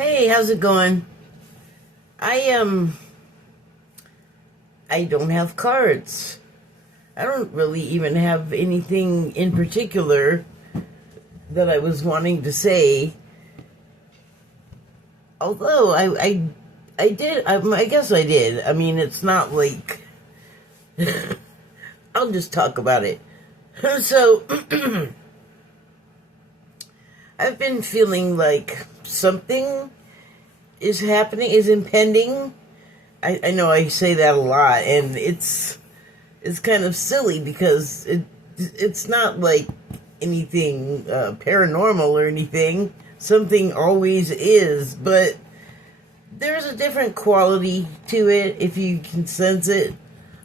Hey, how's it going? I I don't have cards. I don't really even have anything in particular that I was wanting to say. Although I did. I guess I did. I mean, it's not like I'll just talk about it. So I've been feeling like something is happening, is impending. I know I say that a lot, and it's kind of silly because it's not like anything paranormal or anything. Something always is, but there's a different quality to it if you can sense it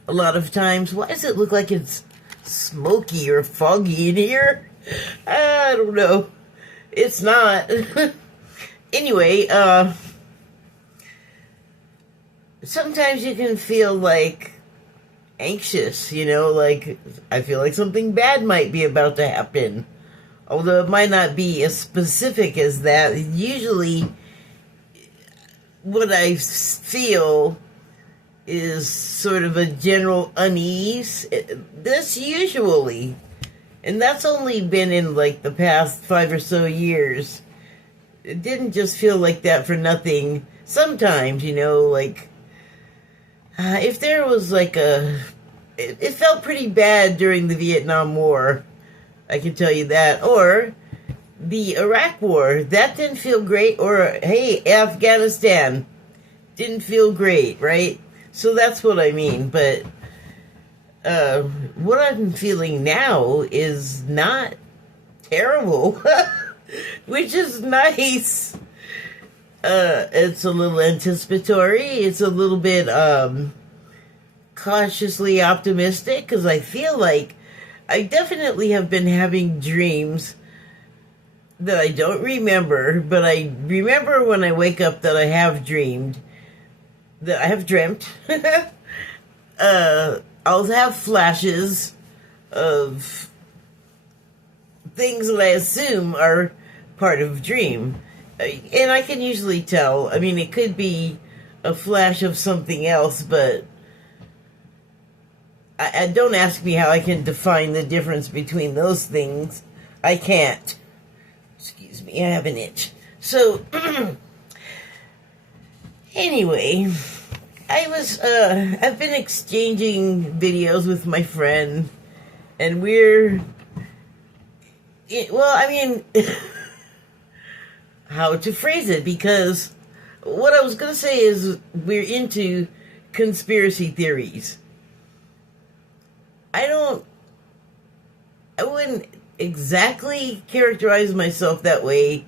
a lot of times. Why does it look like it's smoky or foggy in here? I don't know. It's not. Anyway, sometimes you can feel like anxious, like I feel like something bad might be about to happen. Although it might not be as specific as that. Usually what I feel is sort of a general unease. This usually, and that's only been in like the past 5 or so years. It didn't just feel like that for nothing. Sometimes, like if there was like it felt pretty bad during the Vietnam War, I can tell you that. Or the Iraq War, that didn't feel great. Or, hey, Afghanistan, didn't feel great, right? So that's what I mean. But what I'm feeling now is not terrible, which is nice. It's a little anticipatory. It's a little bit cautiously optimistic, because I feel like I definitely have been having dreams that I don't remember, but I remember when I wake up that I have dreamed, that I have dreamt. I'll have flashes of things that I assume are part of a dream. And I can usually tell. I mean, it could be a flash of something else, but I don't ask me how I can define the difference between those things. I can't. Excuse me, I have an itch. So, anyway, I've been exchanging videos with my friend, and how to phrase it, because what I was going to say is we're into conspiracy theories. I wouldn't exactly characterize myself that way,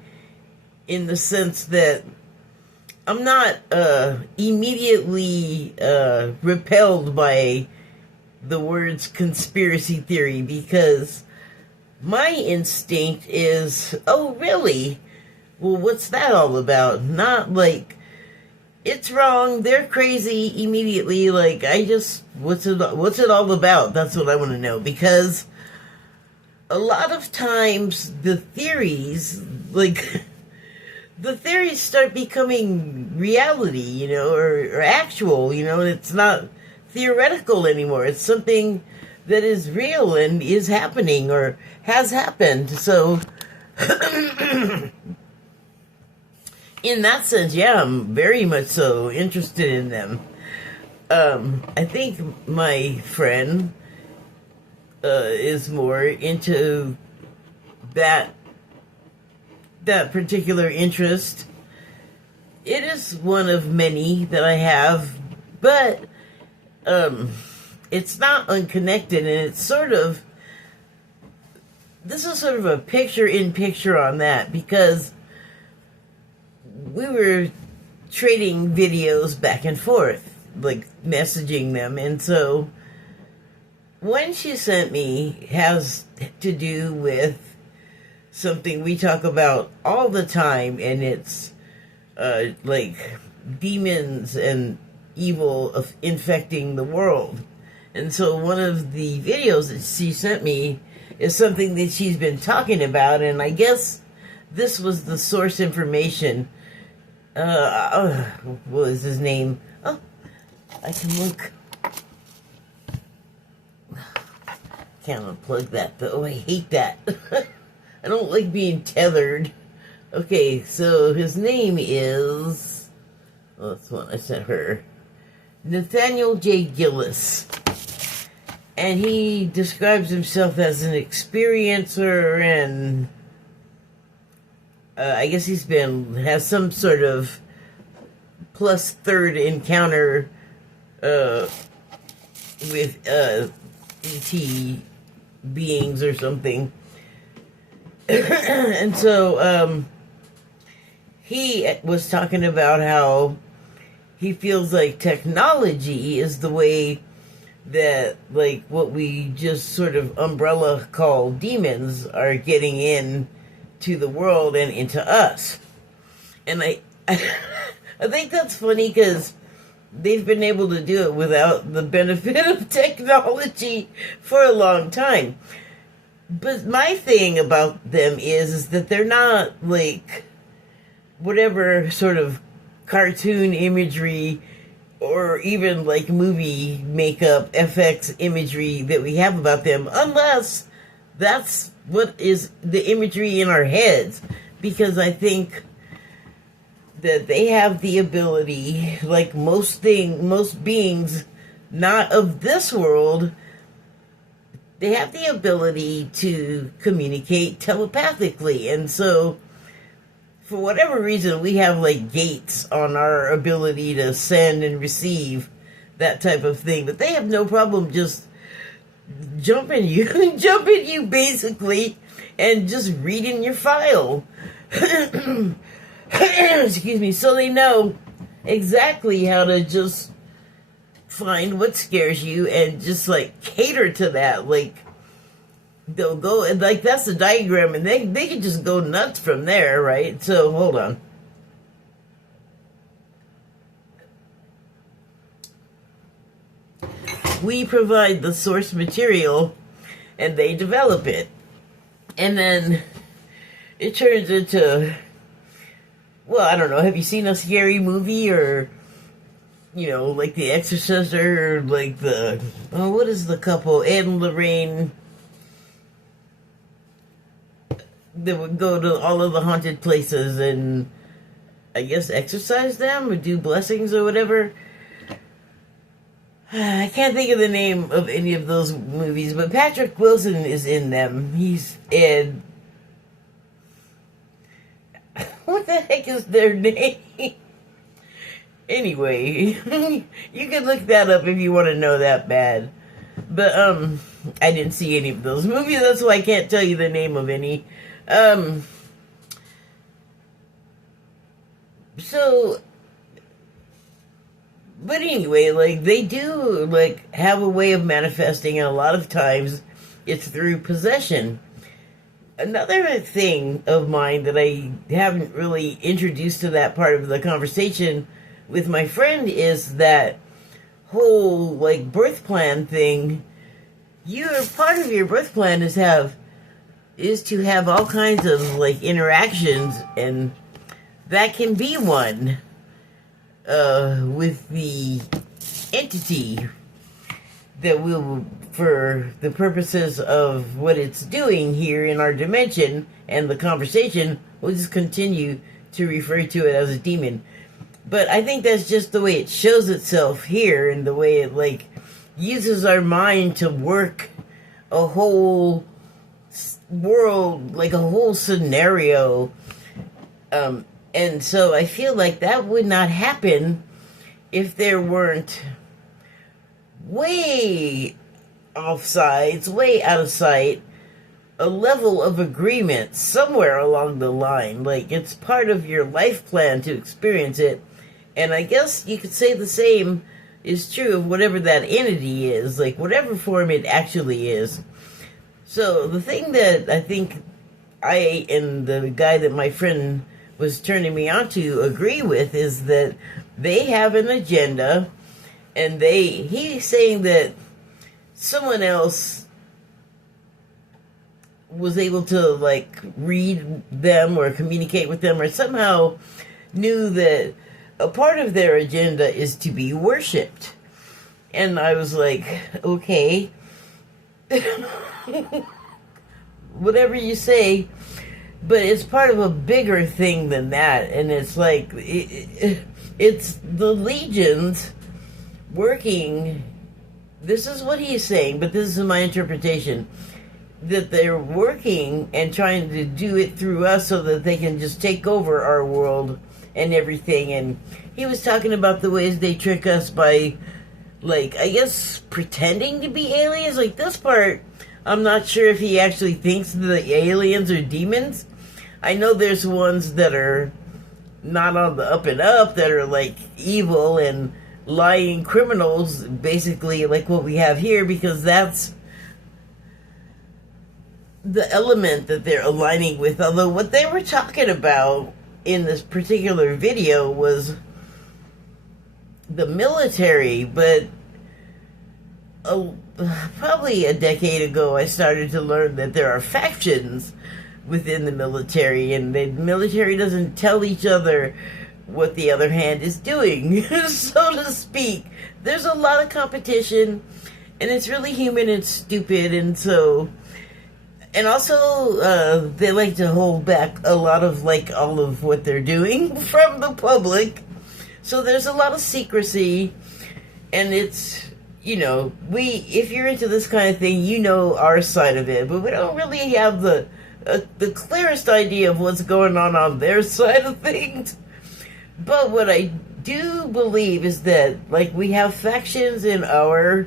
in the sense that I'm not immediately repelled by the words conspiracy theory, because my instinct is, oh, really? Well, what's that all about? Not like, it's wrong, they're crazy, immediately. Like, what's it all about? That's what I want to know. Because a lot of times the theories start becoming reality, or actual, and it's not theoretical anymore. It's something that is real and is happening or has happened. So in that sense, yeah, I'm very much so interested in them. I think my friend is more into that particular interest. It is one of many that I have, but it's not unconnected, and it's this is sort of a picture-in-picture on that, because we were trading videos back and forth, like messaging them, and so one she sent me has to do with something we talk about all the time, and it's like demons and evil of infecting the world. And so one of the videos that she sent me is something that she's been talking about, and I guess this was the source information what was his name? Oh, I can look. Can't unplug that though. I hate that. I don't like being tethered. Okay, so his name is. Oh, that's one I sent her. Nathaniel J. Gillis. And he describes himself as an experiencer, and I guess has some sort of plus third encounter with ET beings or something. And so he was talking about how he feels like technology is the way that, like, what we just sort of umbrella call demons are getting in to the world and into us. And I think that's funny because they've been able to do it without the benefit of technology for a long time. But my thing about them is that they're not like whatever sort of cartoon imagery or even like movie makeup, FX imagery that we have about them, unless that's what is the imagery in our heads. Because I think that they have the ability, like most beings not of this world, they have the ability to communicate telepathically. And so for whatever reason, we have like gates on our ability to send and receive that type of thing. But they have no problem just jumping you basically, and just reading your file. Excuse me. So they know exactly how to just find what scares you and just like cater to that. Like they'll go, and like that's the diagram, and they can just go nuts from there, right? So hold on. We provide the source material and they develop it. And then it turns into, well, I don't know, have you seen a scary movie, or like The Exorcist, or like what is the couple, Ed and Lorraine, that would go to all of the haunted places and I guess exorcise them or do blessings or whatever. I can't think of the name of any of those movies, but Patrick Wilson is in them. He's Ed. What the heck is their name? Anyway, you can look that up if you want to know that bad. But I didn't see any of those movies, that's why I can't tell you the name of any. But anyway, like, they do, like, have a way of manifesting, and a lot of times it's through possession. Another thing of mine that I haven't really introduced to that part of the conversation with my friend is that whole, like, birth plan thing. Part of your birth plan is to have all kinds of like interactions, and that can be one with the entity that will, for the purposes of what it's doing here in our dimension and the conversation, we'll just continue to refer to it as a demon. But I think that's just the way it shows itself here, and the way it like uses our mind to work a whole world, like a whole scenario. And so I feel like that would not happen if there weren't way offsides, way out of sight, a level of agreement somewhere along the line. Like, it's part of your life plan to experience it. And I guess you could say the same is true of whatever that entity is, like whatever form it actually is. So the thing that I think I and the guy that my friend was turning me on to agree with is that they have an agenda, and he's saying that someone else was able to like read them or communicate with them or somehow knew that a part of their agenda is to be worshipped. And I was like, okay, whatever you say, but it's part of a bigger thing than that. And it's like, it's the legions working. This is what he's saying, but this is my interpretation, that they're working and trying to do it through us so that they can just take over our world and everything. And he was talking about the ways they trick us by, like, I guess pretending to be aliens. Like, this part, I'm not sure if he actually thinks the aliens are demons. I know there's ones that are not on the up and up, that are like evil and lying criminals, basically like what we have here, because that's the element that they're aligning with. Although what they were talking about in this particular video was the military, but probably a decade ago I started to learn that there are factions within the military, and the military doesn't tell each other what the other hand is doing, so to speak. There's a lot of competition, and it's really human and stupid, and so... And also, they like to hold back a lot of, like, all of what they're doing from the public. So there's a lot of secrecy, and it's, you know, if you're into this kind of thing, you know our side of it, but we don't really have the clearest idea of what's going on their side of things. But what I do believe is that, like, we have factions in our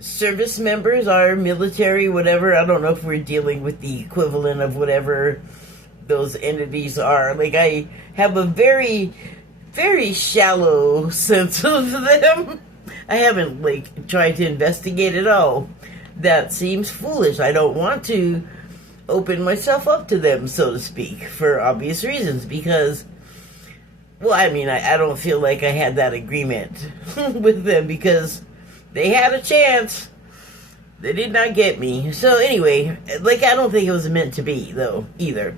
service members, our military, whatever. I don't know if we're dealing with the equivalent of whatever those entities are. Like, I have a very, very shallow sense of them. I haven't, like, tried to investigate at all. That seems foolish. I don't want to open myself up to them, so to speak, for obvious reasons, because, well, I mean, I don't feel like I had that agreement with them, because they had a chance. They did not get me. So anyway, like, I don't think it was meant to be, though, either.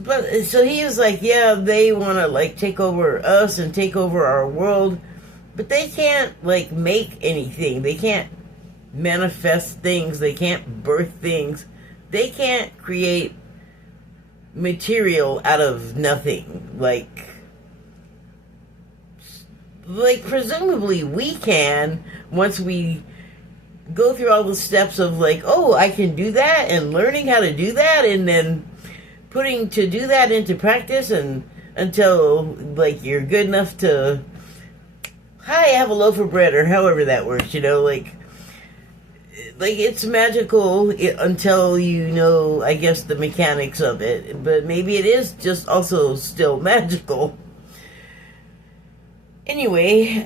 But, so he was like, yeah, they want to, like, take over us and take over our world, but they can't, like, make anything. They can't manifest things. They can't birth things. They can't create material out of nothing. Like, presumably we can, once we go through all the steps of, like, oh, I can do that, and learning how to do that, and then putting to do that into practice, and until, like, you're good enough to, hi, have a loaf of bread, or however that works, you know, like it's magical until you know, I guess, the mechanics of it, but maybe it is just also still magical. Anyway,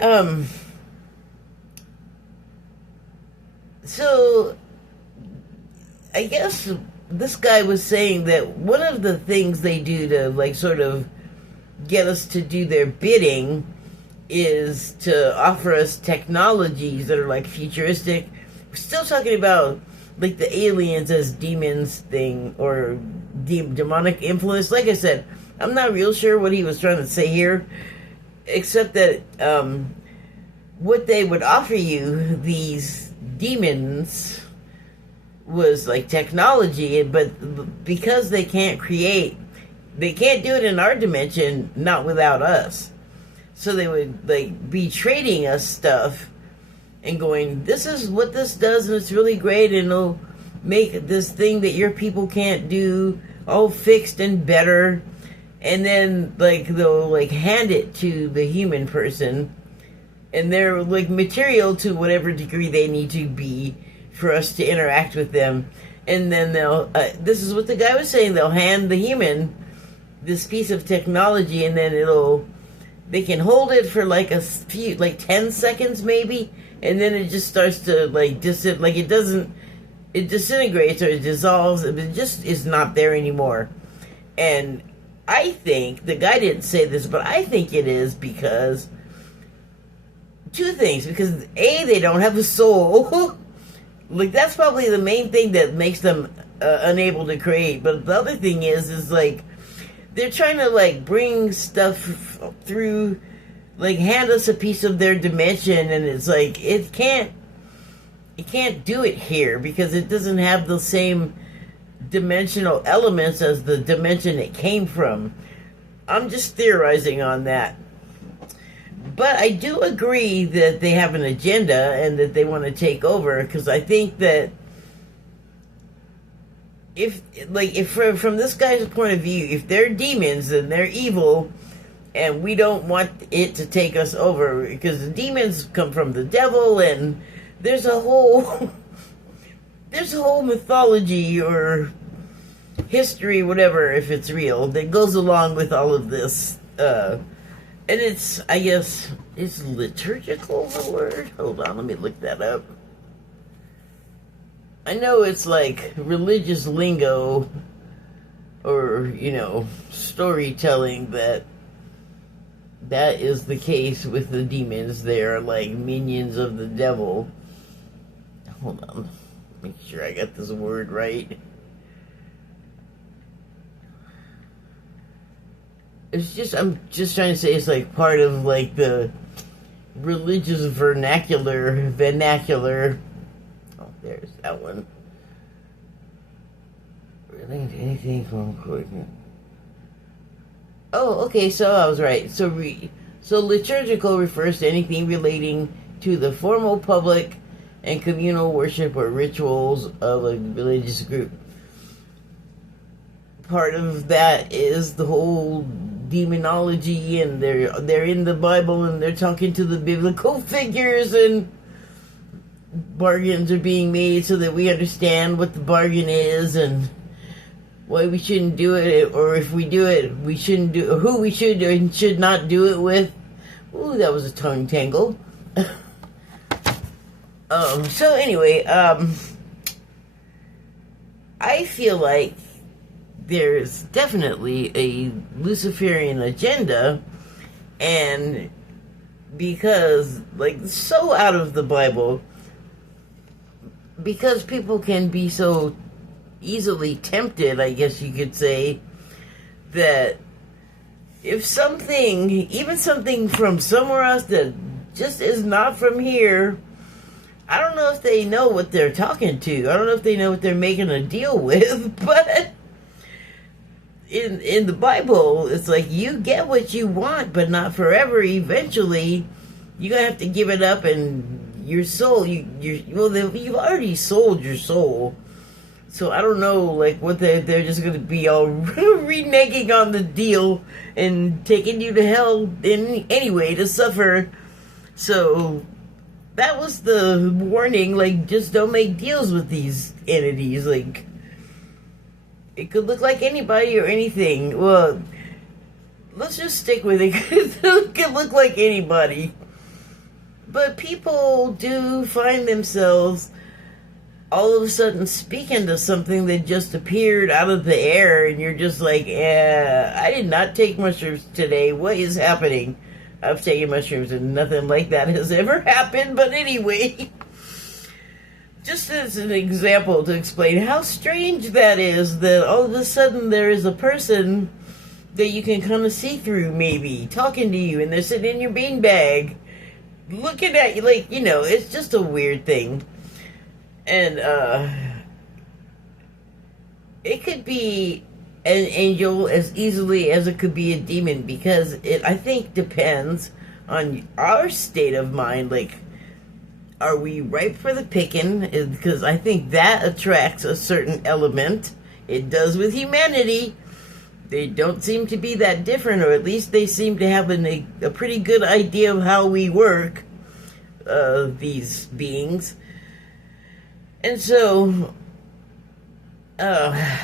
so I guess this guy was saying that one of the things they do to, like, sort of get us to do their bidding is to offer us technologies that are, like, futuristic. We're still talking about, like, the aliens as demons thing, or demonic influence. Like I said, I'm not real sure what he was trying to say here, except that what they would offer you, these demons, was, like, technology, but because they can't do it in our dimension, not without us. So they would, like, be trading us stuff and going, this is what this does, and it's really great, and it'll make this thing that your people can't do all fixed and better. And then, like, they'll, like, hand it to the human person, and they're, like, material to whatever degree they need to be for us to interact with them. And then they'll, this is what the guy was saying, they'll hand the human this piece of technology, and then they can hold it for, like, a few, like, 10 seconds maybe, and then it just starts to, like, it disintegrates or it dissolves, it just is not there anymore. And I think, the guy didn't say this, but I think it is because, two things, because A, they don't have a soul. Like, that's probably the main thing that makes them unable to create. But the other thing is like they're trying to like bring stuff through, like hand us a piece of their dimension, and it's like it can't do it here because it doesn't have the same dimensional elements as the dimension it came from. I'm just theorizing on that. But I do agree that they have an agenda and that they want to take over, because I think that if from this guy's point of view, if they're demons, then they're evil, and we don't want it to take us over, because the demons come from the devil, and there's a whole mythology or history, whatever, if it's real, that goes along with all of this. And it's, I guess, is liturgical the word? Hold on, let me look that up. I know it's like religious lingo or, storytelling that is the case with the demons. They are like minions of the devil. Hold on, make sure I got this word right. I'm just trying to say it's like part of like the religious vernacular. Oh, there's that one. Relating to anything from coordinate. Oh, okay, so I was right. So liturgical refers to anything relating to the formal public and communal worship or rituals of a religious group. Part of that is the whole demonology, and they're in the Bible and they're talking to the biblical figures, and bargains are being made so that we understand what the bargain is and why we shouldn't do it, or if we do it, we shouldn't do, who we should and should not do it with. Ooh, that was a tongue tangle. So anyway, I feel like there's definitely a Luciferian agenda, and because, like, so out of the Bible, because people can be so easily tempted, I guess you could say, that if something, even something from somewhere else that just is not from here, I don't know if they know what they're talking to. I don't know if they know what they're making a deal with, but in the Bible, it's like you get what you want, but not forever. Eventually, you're gonna have to give it up, and your soul, you've already sold your soul. So I don't know, like, what they're just gonna be all reneging on the deal and taking you to hell anyway to suffer. So that was the warning, like, just don't make deals with these entities, like. It could look like anybody or anything. Well, let's just stick with it. It could look like anybody. But people do find themselves all of a sudden speaking to something that just appeared out of the air, and you're just like, I did not take mushrooms today. What is happening? I've taken mushrooms and nothing like that has ever happened. But anyway, just as an example to explain how strange that is, that all of a sudden there is a person that you can kind of see through, maybe, talking to you, and they're sitting in your beanbag, looking at you, like, it's just a weird thing. And, it could be an angel as easily as it could be a demon, because it, I think, depends on our state of mind, like, are we ripe for the picking? Because I think that attracts a certain element. It does with humanity. They don't seem to be that different, or at least they seem to have a pretty good idea of how we work, these beings. And so, I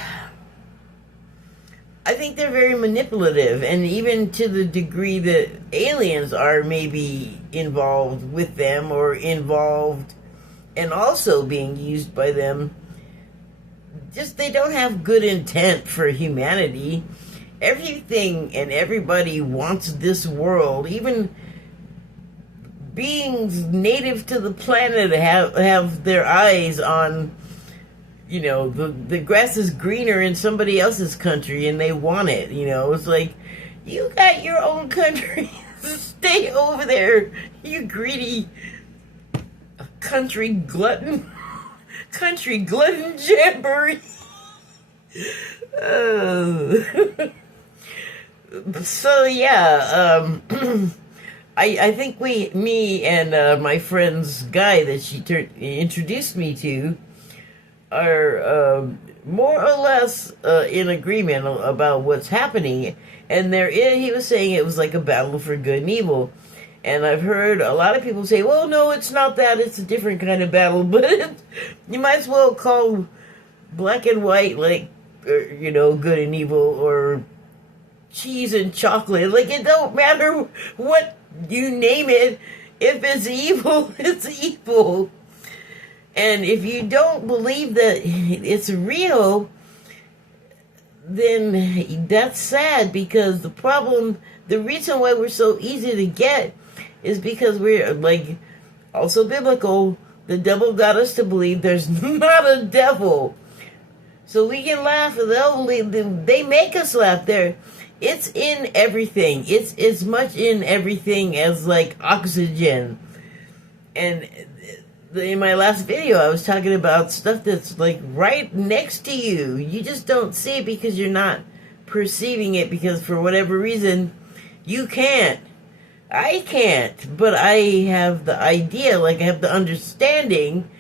think they're very manipulative, and even to the degree that aliens are maybe involved with them, or involved and also being used by them. Just, they don't have good intent for humanity. Everything and everybody wants this world. Even beings native to the planet have their eyes on the grass is greener in somebody else's country and they want it. It's like, you got your own country. Stay over there, you greedy country glutton. Country glutton jamboree. So yeah, I think me and my friend's guy that she introduced me to are more or less in agreement about what's happening. And he was saying it was like a battle for good and evil. And I've heard a lot of people say, well, no, it's not that. It's a different kind of battle. But you might as well call black and white, like, good and evil, or cheese and chocolate. Like, it don't matter what you name it. If it's evil, it's evil. And if you don't believe that it's real, then that's sad, because the reason why we're so easy to get is because we're, like, also biblical. The devil got us to believe there's not a devil. So we can laugh. They make us laugh. It's in everything. It's as much in everything as, like, oxygen. And in my last video, I was talking about stuff that's, like, right next to you. You just don't see it because you're not perceiving it, because for whatever reason, you can't. I can't, but I have the idea, like, I have the understanding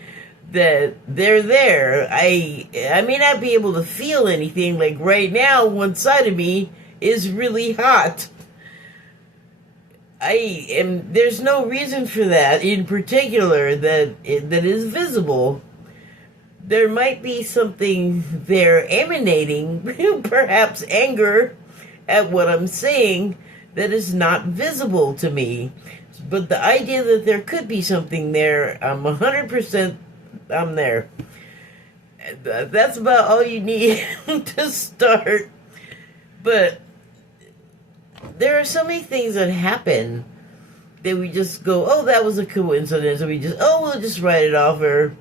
that they're there. I may not be able to feel anything. Like, right now, one side of me is really hot. There's no reason for that in particular that is visible. There might be something there emanating, perhaps anger at what I'm saying, that is not visible to me. But the idea that there could be something there, I'm 100%, I'm there. That's about all you need to start. But there are so many things that happen that we just go, oh, that was a coincidence, or we'll just write it off, or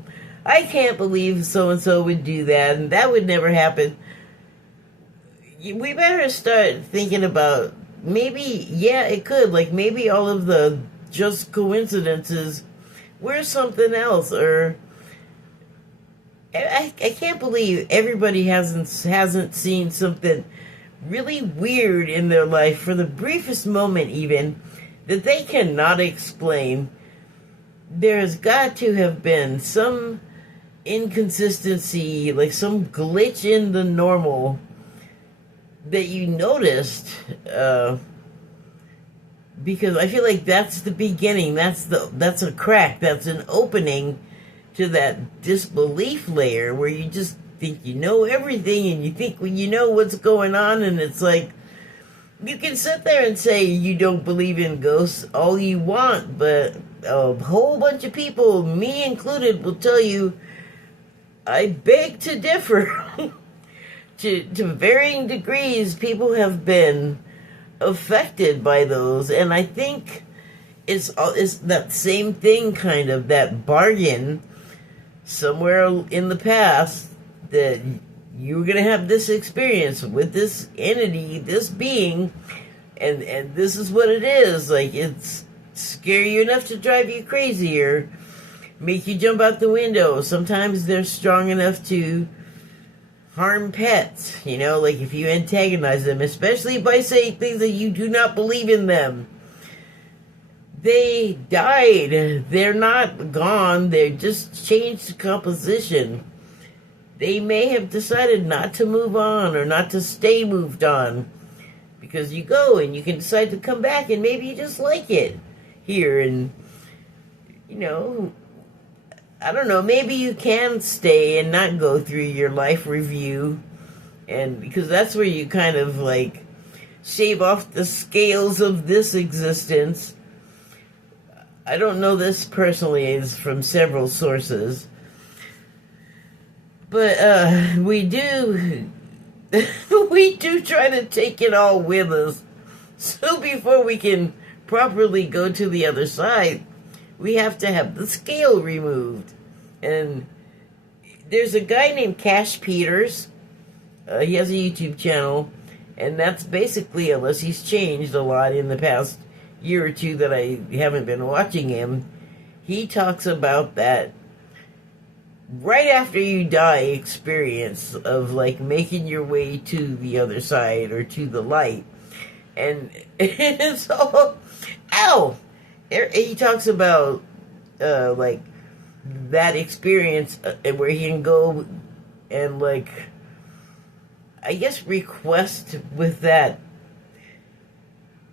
I can't believe so-and-so would do that, and that would never happen. We better start thinking about, maybe, yeah, it could. Like, maybe all of the just coincidences were something else. Or I can't believe everybody hasn't seen something really weird in their life for the briefest moment, even, that they cannot explain. There has got to have been some inconsistency, like some glitch in the normal that you noticed, because I feel like that's the beginning. That's a crack. That's an opening to that disbelief layer where you just think you know everything, and you think you know what's going on, and it's like, you can sit there and say you don't believe in ghosts all you want, but a whole bunch of people, me included, will tell you I beg to differ. To varying degrees, people have been affected by those, and I think it's that same thing, kind of, that bargain somewhere in the past, that you were going to have this experience with this entity, this being, and this is what it is. Like, it's scare you enough to drive you crazy, or make you jump out the window. Sometimes they're strong enough to harm pets, like if you antagonize them, especially by saying things that you do not believe in them. They died. They're not gone. They just changed composition. They may have decided not to move on, or not to stay moved on, because you go and you can decide to come back, and maybe you just like it here, and I don't know, maybe you can stay and not go through your life review, and because that's where you kind of, like, shave off the scales of this existence. I don't know this personally, it's from several sources, but we do try to take it all with us. So before we can properly go to the other side, we have to have the scale removed. And there's a guy named Cash Peters. He has a YouTube channel, and that's basically, unless he's changed a lot in the past year or two that I haven't been watching him, he talks about that right after you die experience of like making your way to the other side or to the light. And it's all, ow! He talks about like that experience where he can go and like, I guess, request with that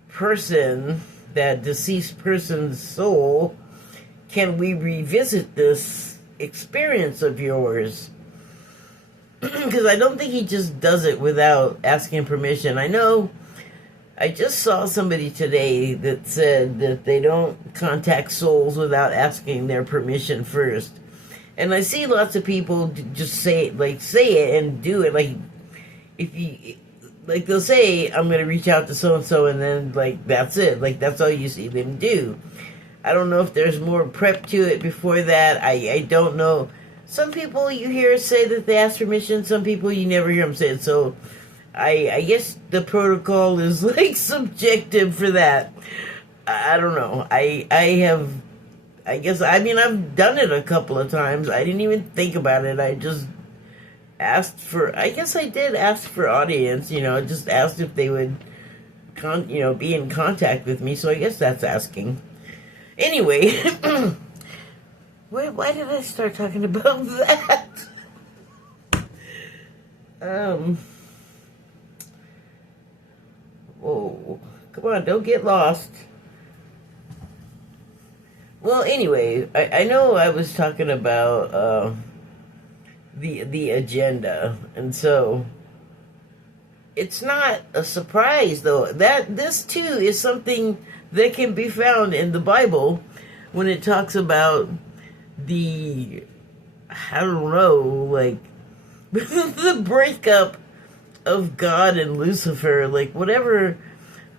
person, that deceased person's soul, can we revisit this experience of yours? Because I don't think he just does it without asking permission. I know I just saw somebody today that said that they don't contact souls without asking their permission first. And I see lots of people just say it and do it. Like, if you, like, they'll say, I'm going to reach out to so-and-so, and then, like, that's it. Like, that's all you see them do. I don't know if there's more prep to it before that. I don't know. Some people you hear say that they ask permission. Some people you never hear them say it. So I guess the protocol is, like, subjective for that. I don't know. I've done it a couple of times. I didn't even think about it. I just asked for, I guess I did ask for audience, just asked if they would, be in contact with me. So I guess that's asking. Anyway, why did I start talking about that? Whoa, come on, don't get lost. Well, anyway, I know I was talking about the agenda, and so it's not a surprise, though, that this too is something that can be found in the Bible when it talks about the, I don't know, like, the breakup of God and Lucifer, like, whatever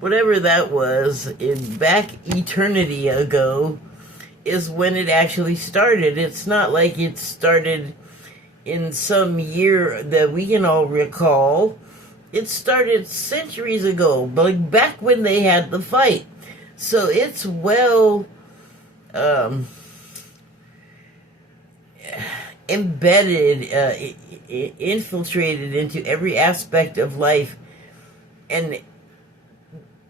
that was in back eternity ago is when it actually started. It's not like it started in some year that we can all recall. It started centuries ago, like back when they had the fight. So it's well embedded, infiltrated into every aspect of life. And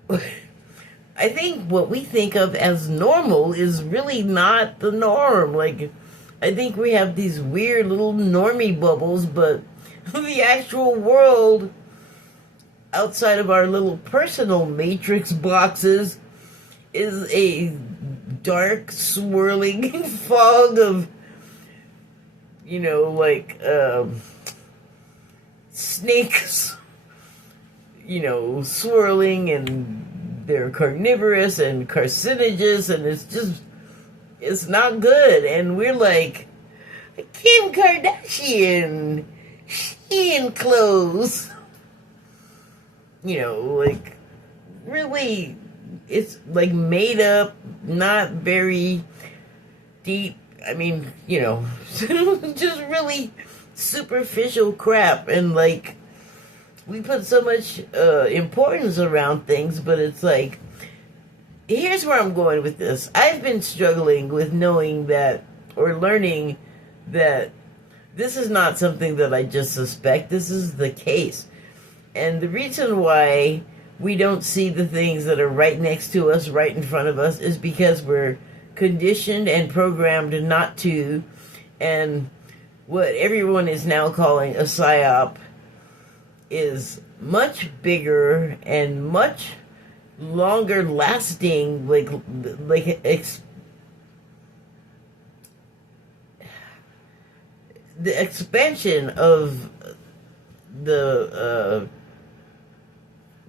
I think what we think of as normal is really not the norm. Like, I think we have these weird little normie bubbles, but the actual world outside of our little personal matrix boxes is a dark, swirling fog of, snakes, swirling, and they're carnivorous and carcinogenous, and it's not good. And we're like, Kim Kardashian, Shein clothes. Really, it's like made up, not very deep. I mean, just really superficial crap. And like, we put so much importance around things, but it's like, here's where I'm going with this. I've been struggling with knowing that, or learning that this is not something that I just suspect. This is the case. And the reason why we don't see the things that are right next to us, right in front of us, is because we're conditioned and programmed not to. And what everyone is now calling a psyop is much bigger and much longer lasting, the expansion of the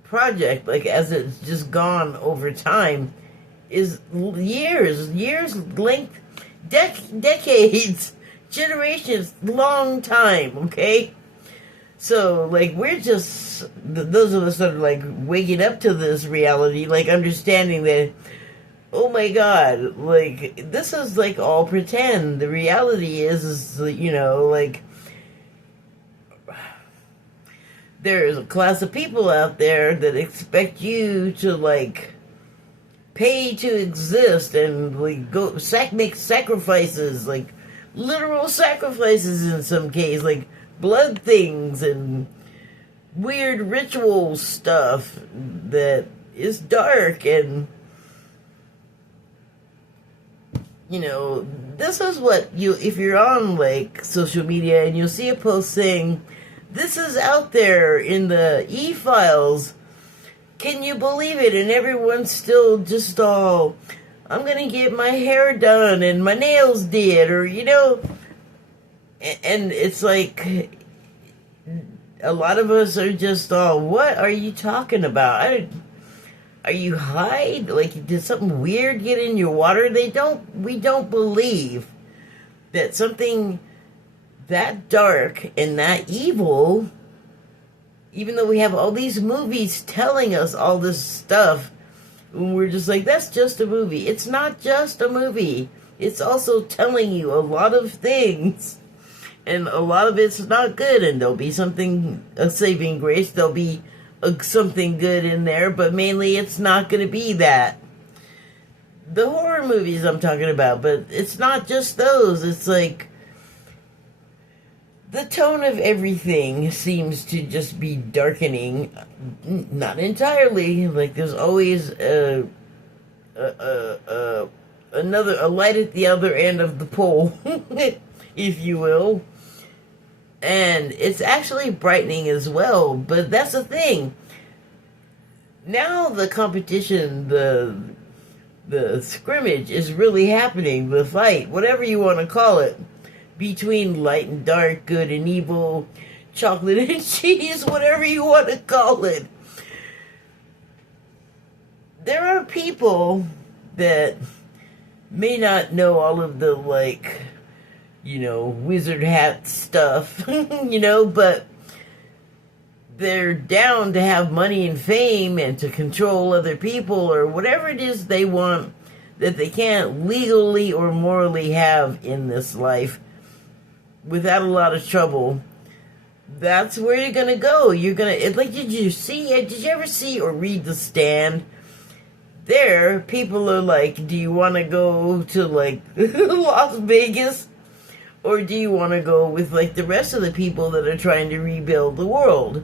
project, like, as it's just gone over time, is years length, decades, generations, long time. Okay, so like, we're just those of us that are like waking up to this reality, like understanding that, oh my God, like, this is like all pretend. The reality is like, there's a class of people out there that expect you to like pay to exist and like go make sacrifices, like literal sacrifices in some case, like blood things and weird ritual stuff that is dark. And you know, this is what you, if you're on like social media and you'll see a post saying this is out there in the e-files, can you believe it? And everyone's still just all, I'm gonna get my hair done and my nails did, or you know, and it's like a lot of us are just all, what are you talking about? Are you high? Like, did something weird get in your water? We don't believe that something that dark and that evil, even though we have all these movies telling us all this stuff, we're just like, that's just a movie. It's not just a movie. It's also telling you a lot of things. And a lot of it's not good, and there'll be something, a saving grace. There'll be something good in there, but mainly it's not going to be that. The horror movies I'm talking about, but it's not just those. It's like the tone of everything seems to just be darkening. Not entirely. Like there's always a light at the other end of the pole, if you will. And it's actually brightening as well, but that's the thing. Now the competition, the scrimmage is really happening, the fight, whatever you want to call it, between light and dark, good and evil, chocolate and cheese, whatever you want to call it. There are people that may not know all of the, like, you know, wizard hat stuff, you know, but they're down to have money and fame and to control other people or whatever it is they want that they can't legally or morally have in this life without a lot of trouble. That's where you're gonna go. You're gonna, like, did you ever see or read The Stand? There, people are like, do you want to go to, like, Las Vegas? Or do you want to go with, like, the rest of the people that are trying to rebuild the world?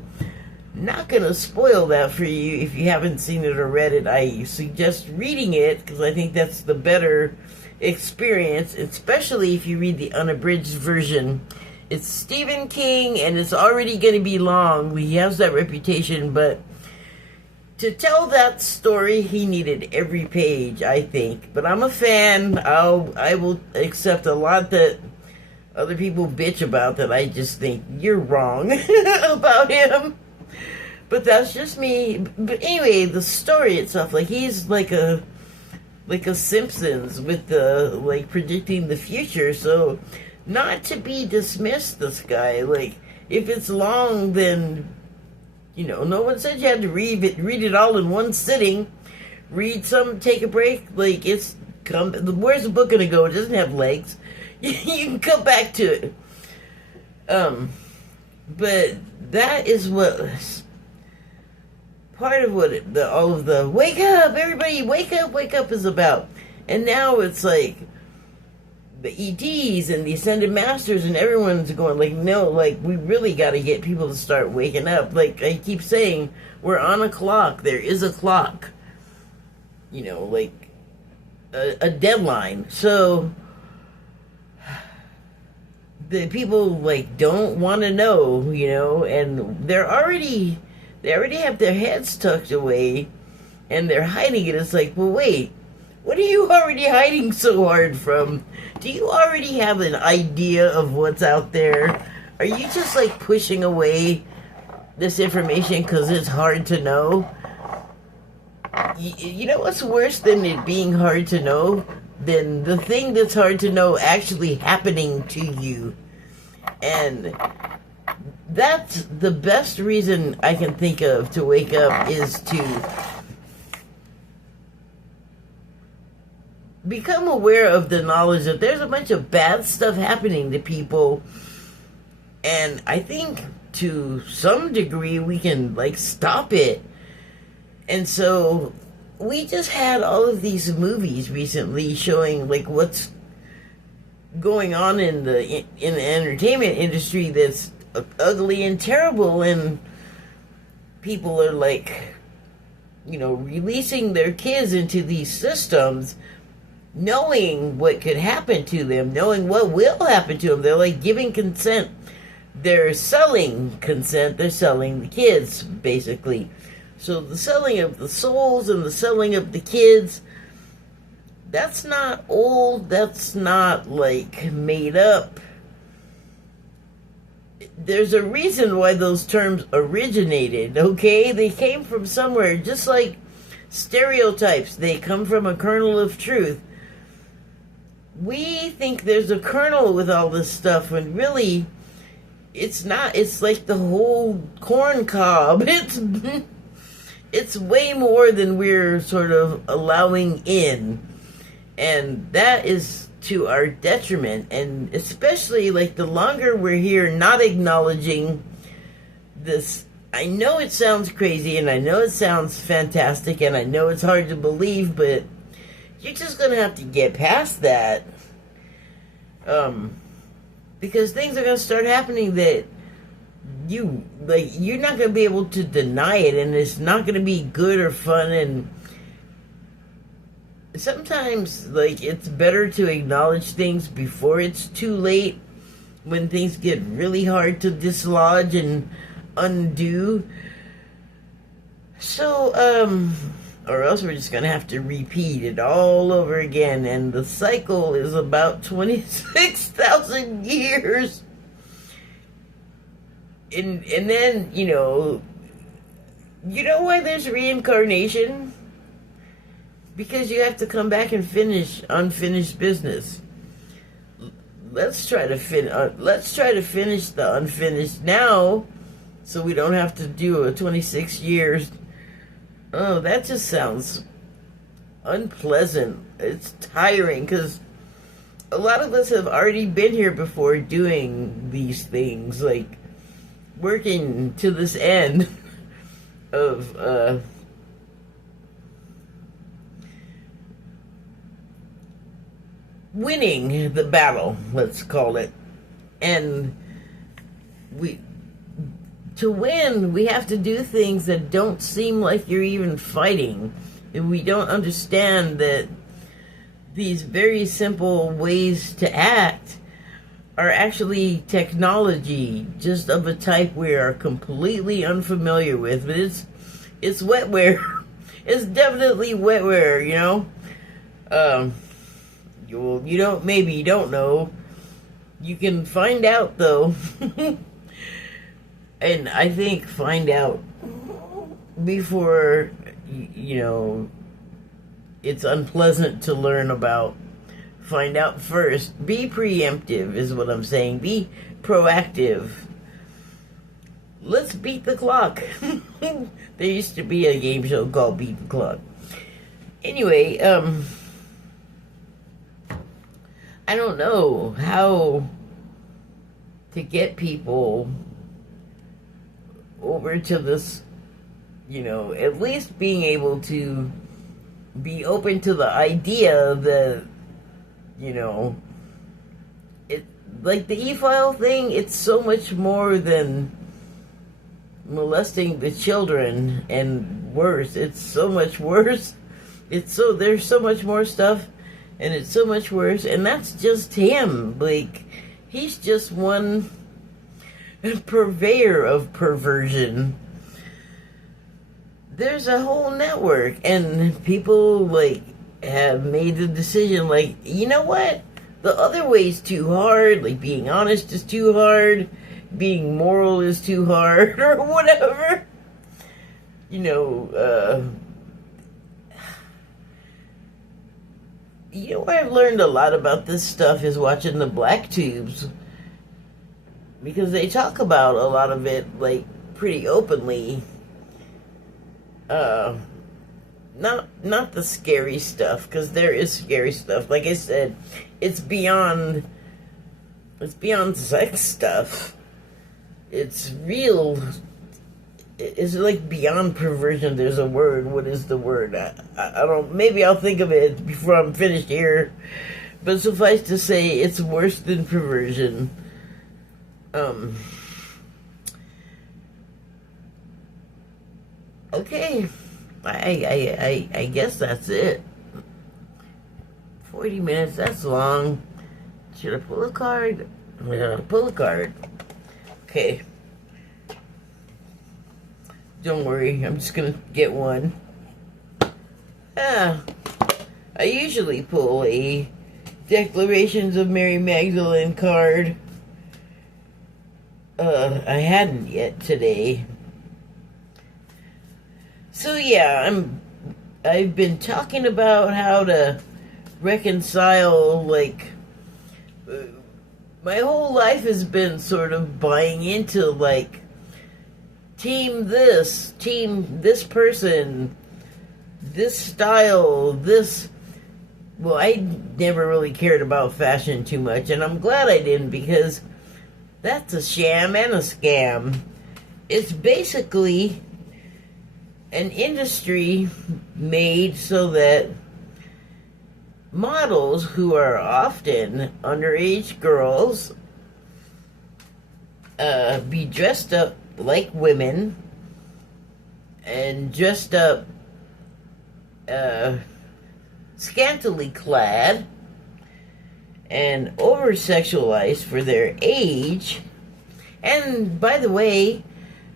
Not going to spoil that for you if you haven't seen it or read it. I suggest reading it, because I think that's the better experience, especially if you read the unabridged version. It's Stephen King, and it's already going to be long. He has that reputation, but to tell that story, he needed every page, I think. But I'm a fan. I will accept a lot that other people bitch about that I just think you're wrong about him. But that's just me. But anyway, the story itself, like, he's like a Simpsons with the, like, predicting the future. So not to be dismissed, this guy. Like, if it's long, then, you know, no one said you had to read it all in one sitting. Read some, take a break. Like, where's the book gonna go? It doesn't have legs. You can come back to it. But that is what part of what all of the wake up, everybody, wake up is about. And now it's like the ETs and the Ascended Masters and everyone's going like, no, like, we really got to get people to start waking up. Like I keep saying, we're on a clock. There is a clock. You know, like a deadline. So the people, like, don't want to know, you know, and they already have their heads tucked away, and they're hiding it. It's like, well, wait, what are you already hiding so hard from? Do you already have an idea of what's out there? Are you just, like, pushing away this information because it's hard to know? You know what's worse than it being hard to know? Than the thing that's hard to know actually happening to you. And that's the best reason I can think of to wake up, is to become aware of the knowledge that there's a bunch of bad stuff happening to people. And I think to some degree we can like stop it. And so we just had all of these movies recently showing like what's going on in the entertainment industry that's ugly and terrible, and people are like, you know, releasing their kids into these systems knowing what could happen to them, knowing what will happen to them. They're like giving consent. They're selling consent. They're selling the kids, basically. So the selling of the souls and the selling of the kids, that's not old. That's not like made up. There's a reason why those terms originated, okay? They came from somewhere, just like stereotypes. They come from a kernel of truth. We think there's a kernel with all this stuff, when really it's not. It's like the whole corn cob. It's way more than we're sort of allowing in, and that is to our detriment. And especially like the longer we're here not acknowledging this. I know it sounds crazy, and I know it sounds fantastic, and I know it's hard to believe, but you're just gonna have to get past that, because things are gonna start happening that you're not gonna be able to deny it, and it's not gonna be good or fun. And sometimes like it's better to acknowledge things before it's too late, when things get really hard to dislodge and undo. So or else we're just gonna have to repeat it all over again, and the cycle is about 26,000 years. And then, you know why there's reincarnation? Because you have to come back and finish unfinished business. Let's try to finish the unfinished now, so we don't have to do a 26 years. Oh, that just sounds unpleasant. It's tiring, because a lot of us have already been here before doing these things, like working to this end of winning the battle, let's call it. And to win, we have to do things that don't seem like you're even fighting. And we don't understand that these very simple ways to act are actually technology, just of a type we are completely unfamiliar with. But it's wetware. It's definitely wetware, you know? Maybe you don't know. You can find out, though. And I think find out before, it's unpleasant to learn about. Find out first. Be preemptive is what I'm saying. Be proactive. Let's beat the clock. There used to be a game show called Beat the Clock. Anyway, I don't know how to get people over to this, at least being able to be open to the idea that, it, like the e-file thing, it's so much more than molesting the children, and worse. It's so much worse. There's so much more stuff, and it's so much worse, and that's just him. Like, he's just one purveyor of perversion. There's a whole network, and people have made the decision, you know what, the other way's too hard, being honest is too hard, being moral is too hard, or whatever. Where I've learned a lot about this stuff is watching the Black Tubes, because they talk about a lot of it, pretty openly. Not the scary stuff, because there is scary stuff. Like I said, it's beyond sex stuff. it's real. It's like beyond perversion. There's a word. What is the word? I don't. Maybe I'll think of it before I'm finished here. But suffice to say, it's worse than perversion. Okay, I guess that's it. 40 minutes. That's long. Should I pull a card? Yeah, pull a card. Okay. Don't worry, I'm just gonna get one. I usually pull a Declarations of Mary Magdalene card. I hadn't yet today. So yeah, I've been talking about how to reconcile, like, my whole life has been sort of buying into, like, team this person, this style, this... Well, I never really cared about fashion too much, and I'm glad I didn't, because that's a sham and a scam. It's basically an industry made so that models, who are often underage girls, be dressed up like women and dressed up scantily clad and over sexualized for their age. And by the way,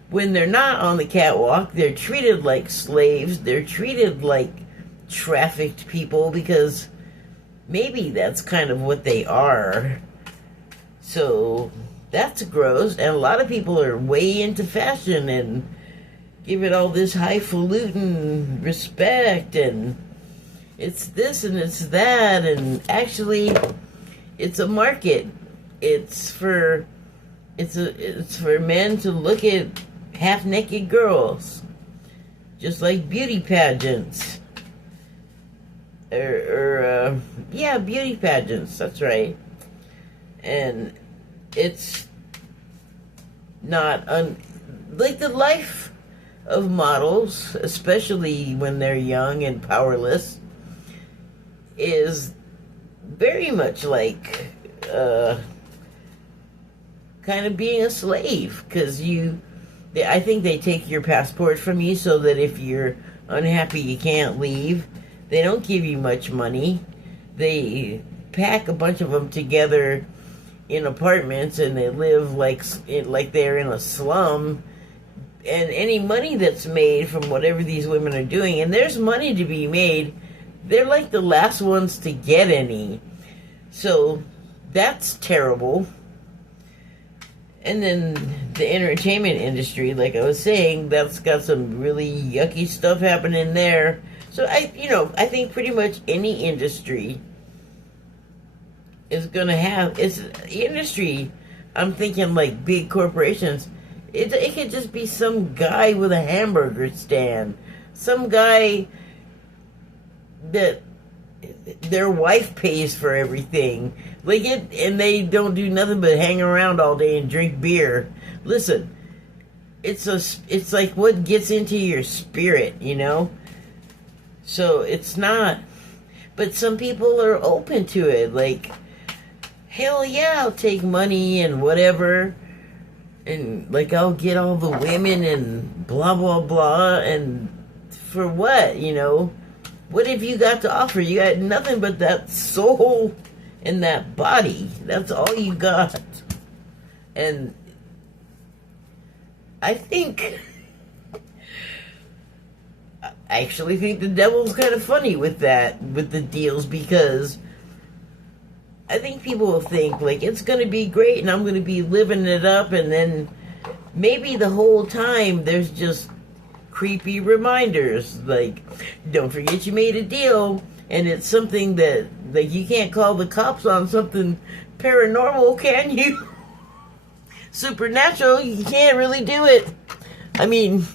when they're not on the catwalk, they're treated like slaves. They're treated like trafficked people, because maybe that's kind of what they are. So that's gross, and a lot of people are way into fashion and give it all this highfalutin respect, and it's this and it's that, and actually it's a market. It's for men to look at half-naked girls, just like beauty pageants. Yeah, beauty pageants, that's right. And it's not like the life of models, especially when they're young and powerless, is very much like kind of being a slave, because I think they take your passport from you so that if you're unhappy you can't leave. They don't give you much money. They pack a bunch of them together in apartments, and they live like they're in a slum. And any money that's made from whatever these women are doing, and there's money to be made, they're like the last ones to get any. So that's terrible. And then the entertainment industry, like I was saying, that's got some really yucky stuff happening there. So I think pretty much any industry is gonna have, it's industry. I'm thinking like big corporations. It could just be some guy with a hamburger stand, some guy that their wife pays for everything, and they don't do nothing but hang around all day and drink beer. Listen, it's like what gets into your spirit, So it's not, but some people are open to it. Like, hell yeah, I'll take money and whatever, and like I'll get all the women and blah blah blah, and for what, What have you got to offer? You got nothing but that soul and that body. That's all you got. And I actually think the devil's kind of funny with that, with the deals, because I think people will think, like, it's going to be great and I'm going to be living it up, and then maybe the whole time there's just creepy reminders, like, don't forget you made a deal, and it's something that, like, you can't call the cops on something paranormal, can you? Supernatural, you can't really do it. I mean,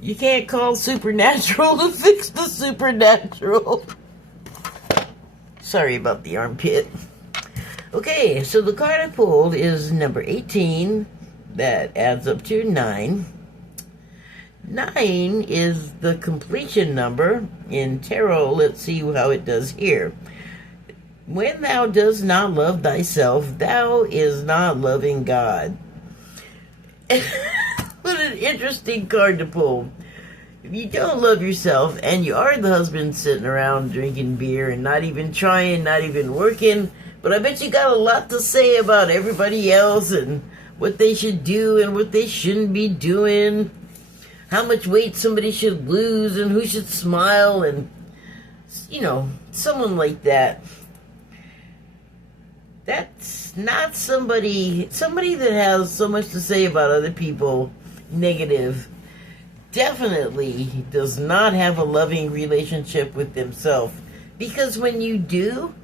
you can't call supernatural to fix the supernatural. Sorry about the armpit. Okay, so the card I pulled is number 18, that adds up to 9. 9 is the completion number in tarot. Let's see how it does here. When thou dost not love thyself, thou is not loving God. What an interesting card to pull. If you don't love yourself and you are the husband sitting around drinking beer and not even trying, not even working, but I bet you got a lot to say about everybody else and what they should do and what they shouldn't be doing, how much weight somebody should lose and who should smile, and, you know, someone like that. That's not somebody that has so much to say about other people, negative, definitely does not have a loving relationship with themselves. Because when you do,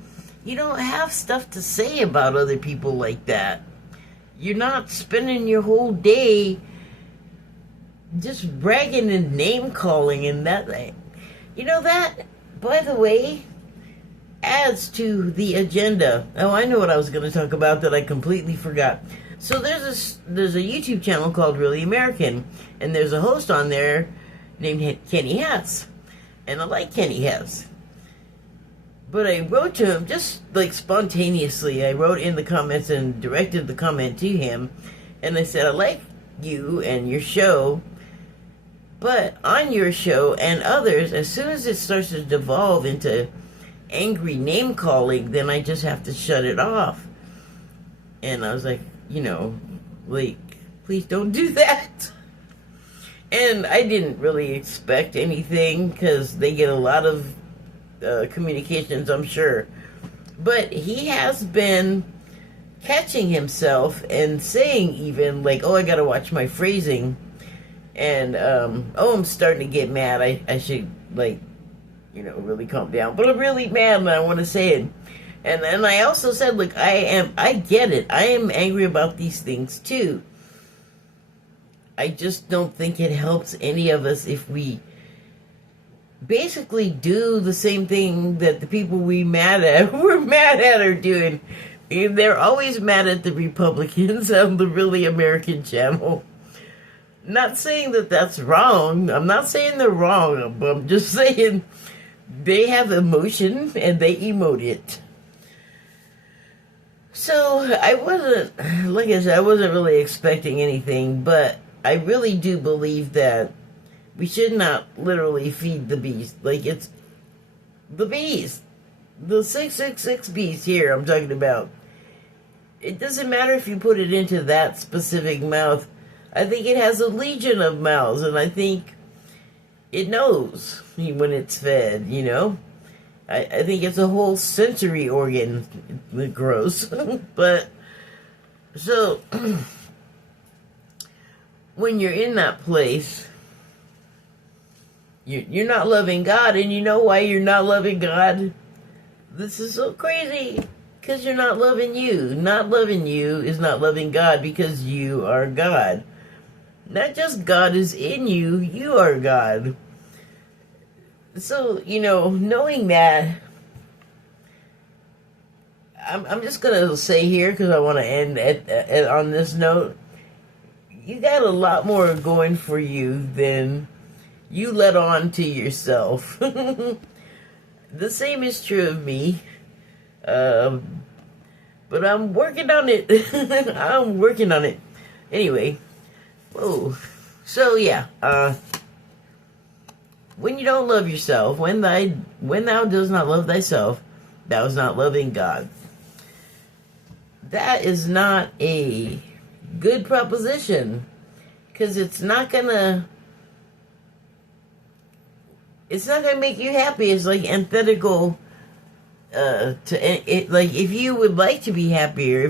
you don't have stuff to say about other people like that. You're not spending your whole day just bragging and name calling and that. You know, that, by the way, adds to the agenda. Oh, I know what I was going to talk about that I completely forgot. So there's a YouTube channel called Really American, and there's a host on there named Kenny Hess, and I like Kenny Hess. But I wrote to him just like spontaneously. I wrote in the comments and directed the comment to him, and I said, I like you and your show, but on your show and others, as soon as it starts to devolve into angry name calling, then I just have to shut it off. And I was like, you know, like, please don't do that. And I didn't really expect anything because they get a lot of communications, I'm sure. But he has been catching himself and saying even like, oh, I gotta watch my phrasing, and oh, I'm starting to get mad. I should, like, you know, really calm down. But I'm really mad and I want to say it. And I also said, look, I get it. I am angry about these things too. I just don't think it helps any of us if we basically do the same thing that the people we're mad at are doing. And they're always mad at the Republicans on the Really American channel. Not saying that that's wrong. I'm not saying they're wrong. But I'm just saying they have emotion and they emote it. So I wasn't, like I said, I wasn't really expecting anything, but I really do believe that we should not literally feed the beast. Like, it's the beast. The 666 beast here I'm talking about. It doesn't matter if you put it into that specific mouth. I think it has a legion of mouths, and I think it knows when it's fed, you know? I think it's a whole sensory organ. Gross. But, so, when you're in that place, you're not loving God, and you know why you're not loving God? This is so crazy. Because you're not loving you. Not loving you is not loving God, because you are God. Not just God is in you, you are God. So, you know, knowing that, I'm just going to say here, because I want to end on this note, you got a lot more going for you than you let on to yourself. The same is true of me. But I'm working on it. I'm working on it. Anyway. Whoa. So, yeah. When you don't love yourself, when thou dost not love thyself, thou is not loving God. That is not a good proposition, because it's not gonna make you happy. It's like antithetical to it. Like, if you would like to be happier,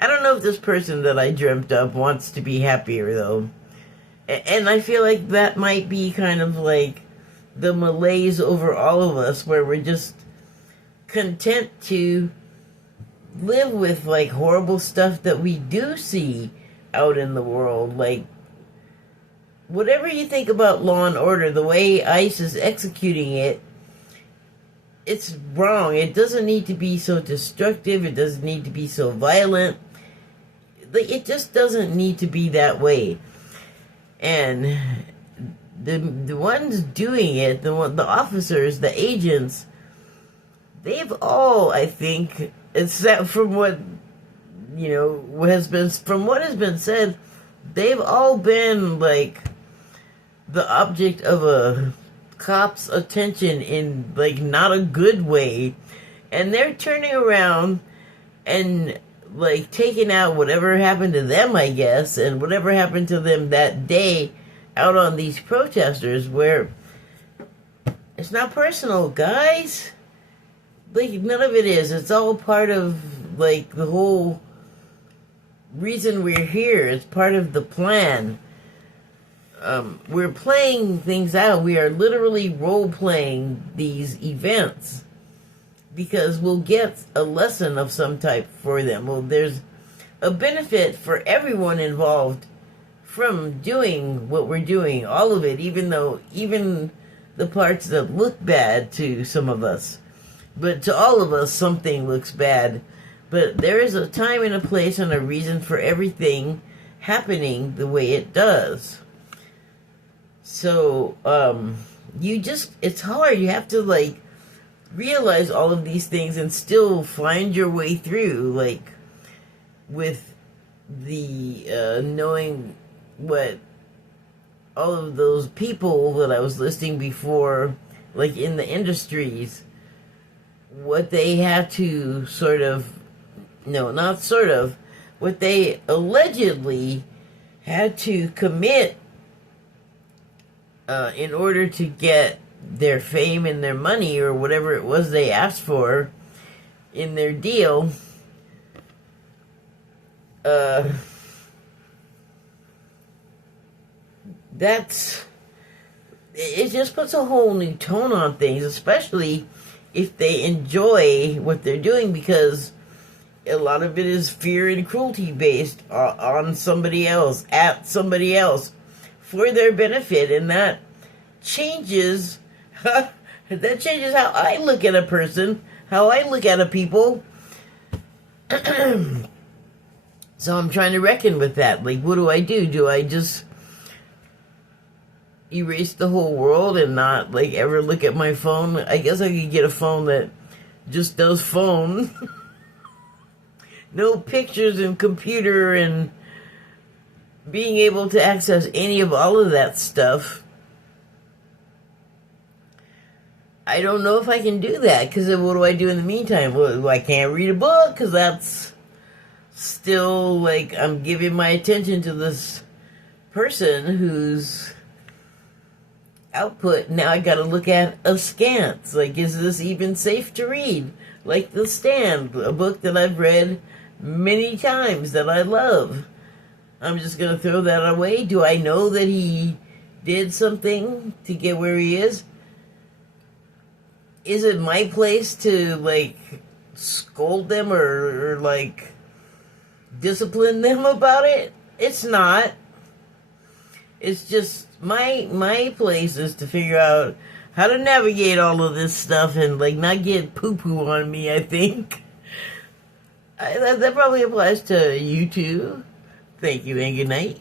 I don't know if this person that I dreamt up wants to be happier, though. And I feel like that might be kind of like the malaise over all of us, where we're just content to live with, like, horrible stuff that we do see out in the world. Like, whatever you think about Law and Order, the way ICE is executing it, it's wrong. It doesn't need to be so destructive. It doesn't need to be so violent. like, it just doesn't need to be that way. And the ones doing it, the officers, the agents, they've all, I think, except from what has been said, they've all been like the object of a cop's attention in like not a good way, and they're turning around and like taking out whatever happened to them, I guess, and whatever happened to them that day out on these protesters, where it's not personal, guys. Like, none of it is. It's all part of like the whole reason we're here. It's part of the plan. We're playing things out. We are literally role-playing these events because we'll get a lesson of some type for them. Well, there's a benefit for everyone involved from doing what we're doing, all of it, even the parts that look bad to some of us. But to all of us, something looks bad. But there is a time and a place and a reason for everything happening the way it does. So, it's hard. You have to, like, realize all of these things and still find your way through, like, with the, knowing what all of those people that I was listing before, like, in the industries, what they had to what they allegedly had to commit in order to get their fame and their money or whatever it was they asked for in their deal. It just puts a whole new tone on things, especially if they enjoy what they're doing, because a lot of it is fear and cruelty based on somebody else, at somebody else, for their benefit, and that changes how I look at a person, how I look at a people. So I'm trying to reckon with that. Like, what do? Do I just erase the whole world and not, like, ever look at my phone? I guess I could get a phone that just does phone. No pictures and computer and being able to access any of all of that stuff. I don't know if I can do that, because what do I do in the meantime? Well, I can't read a book, because that's still, like, I'm giving my attention to this person whose output now I gotta look at askance. Like, is this even safe to read? Like The Stand, a book that I've read many times that I love. I'm just gonna throw that away? Do I know that he did something to get where he is? Is it my place to, like, scold them or like, discipline them about it? It's not. It's just my place is to figure out how to navigate all of this stuff and, like, not get poo-poo on me, I think. That probably applies to you too. Thank you and good night.